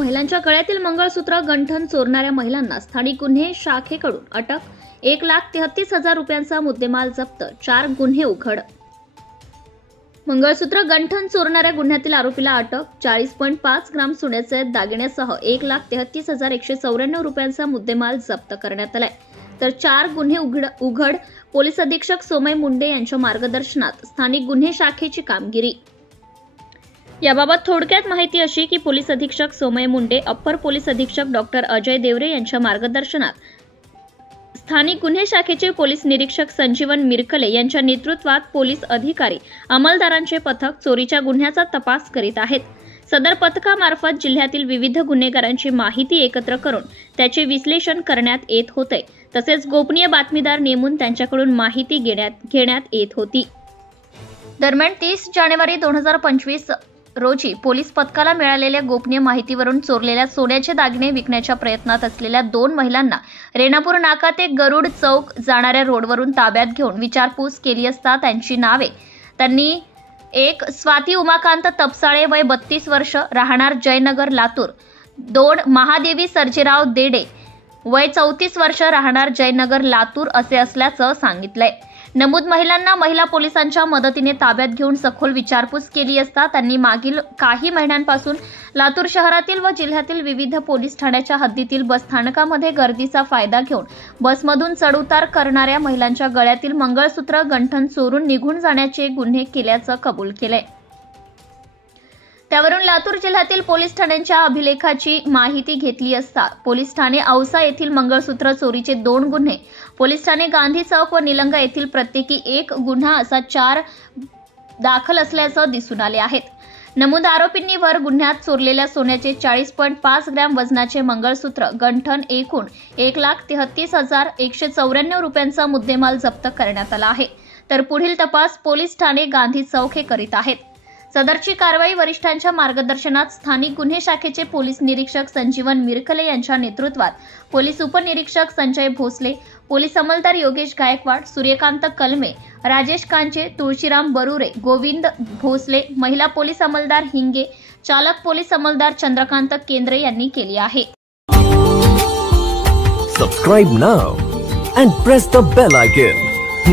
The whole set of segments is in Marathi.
महिलांच्या गळ्यातील मंगळसूत्र गंठन चोरणाऱ्या महिलांना स्थानिक गुन्हे शाखेकडून अटक. 1,33,000 रुपयांचा मुद्देमाल जप्त. 4 गुन्हे उघड. मंगळसूत्र गंठन चोरणाऱ्या गुन्ह्यातील आरोपीला अटक. 40.5 ग्राम सोन्याचे दागिन्यासह 1,33,194 रुपयांचा मुद्देमाल जप्त करण्यात आलाय. तर 4 गुन्हे उघड. पोलीस अधीक्षक सोमय मुंडे यांच्या मार्गदर्शनात स्थानिक गुन्हे शाखेची कामगिरी. याबाबत थोडक्यात माहिती अशी की पोलीस अधीक्षक सोमय मुंडे, अप्पर पोलीस अधीक्षक डॉक्टर अजय देवरे यांच्या मार्गदर्शनात स्थानिक गुन्हे शाखेचे पोलीस निरीक्षक संजीवन मिरकले यांच्या नेतृत्वात पोलीस अधिकारी, अंमलदारांचे पथक चोरीच्या गुन्ह्याचा तपास करीत आहेत. सदर पथकामार्फत जिल्ह्यातील विविध गुन्हेगारांची माहिती एकत्र करून त्याचे विश्लेषण करण्यात येत होते. तसेच गोपनीय बातमीदार नेमून त्यांच्याकडून माहिती घेण्यात येत होती. दरम्यान 30 जानेवारी 2025 रोजी पोलीस पथकाला मिळालेल्या गोपनीय माहितीवरून चोरलेल्या सोन्याचे दागिने विकण्याच्या प्रयत्नात असलेल्या 2 महिलांना रेणापूर नाका ते गरुड चौक जाणाऱ्या रोडवरून ताब्यात घेऊन विचारपूस केली असता त्यांची नावे त्यांनी 1 स्वाती उमाकांत तपसाळे वय 32 वर्ष राहणार जयनगर लातूर, 2 महादेवी सर्जेराव देडे वय 34 वर्ष राहणार जयनगर लातूर असे असल्याचं सांगितलंय. नमूद महिलांना महिला पोलिसांच्या मदतीने ताब्यात घेऊन सखोल विचारपूस केली असता त्यांनी मागील काही महिन्यांपासून लातूर शहरातील व जिल्ह्यातील विविध पोलीस ठाण्याच्या हद्दीतील बस स्थानकामध्ये गर्दीचा फायदा घेऊन बसमधून चढउतार करणाऱ्या महिलांच्या गळ्यातील मंगळसूत्र गंठन चोरून निघून जाण्याचे गुन्हे केल्याचं कबूल केलंय. त्यावरून लातूर जिल्ह्यातील पोलीस ठाण्यांच्या अभिलेखाची माहिती घेतली असता पोलीस ठाणे औसा येथील मंगळसूत्र चोरीचे 2 गुन्हे, पोलीस ठाणे गांधी चौक व निलंगा येथील प्रत्येकी 1 गुन्हा असा 4 दाखल असल्याचं दिसून आले आहेत. नमूद आरोपींनी वर गुन्ह्यात चोरलेल्या सोन्याचे 40.5 ग्रॅम वजनाचे मंगळसूत्र गंठन एकूण 1,33,194 रुपयांचा मुद्देमाल जप्त करण्यात आला आहे. तर पुढील तपास पोलीस ठाणे गांधी चौक हे करीत आहेत. सदरची कारवाई वरिष्ठांच्या मार्गदर्शनात स्थानिक गुन्हे शाखेचे पोलीस निरीक्षक संजीवन मिरकले यांच्या नेतृत्वात पोलीस उपनिरीक्षक संजय भोसले, पोलीस अंमलदार योगेश गायकवाड, सूर्यकांत कलमे, राजेश कांचे, तुळशीराम बरुरे, गोविंद भोसले, महिला पोलीस अंमलदार हिंगे, चालक पोलीस अंमलदार चंद्रकांत केंद्रे यांनी केली आहे. Subscribe now and press the bell icon.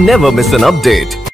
Never miss an update.